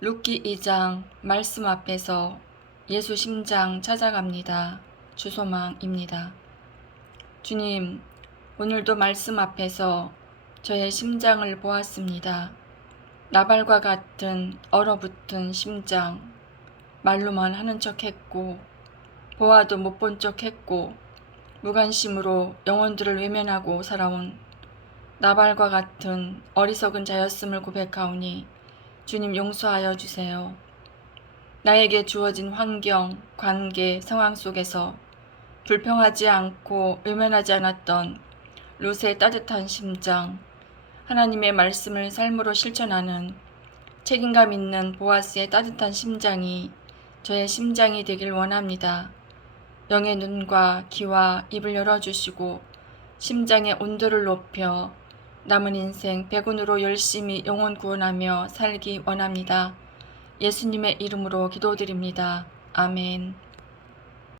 룻기 2장 말씀 앞에서 예수 심장 찾아갑니다. 주소망입니다. 주님, 오늘도 말씀 앞에서 저의 심장을 보았습니다. 나발과 같은 얼어붙은 심장, 말로만 하는 척 했고, 보아도 못 본 척 했고, 무관심으로 영혼들을 외면하고 살아온 나발과 같은 어리석은 자였음을 고백하오니 주님 용서하여 주세요. 나에게 주어진 환경, 관계, 상황 속에서 불평하지 않고 외면하지 않았던 룻의 따뜻한 심장, 하나님의 말씀을 삶으로 실천하는 책임감 있는 보아스의 따뜻한 심장이 저의 심장이 되길 원합니다. 영의 눈과 귀와 입을 열어주시고 심장의 온도를 높여 남은 인생 백운으로 열심히 영혼 구원하며 살기 원합니다. 예수님의 이름으로 기도드립니다. 아멘.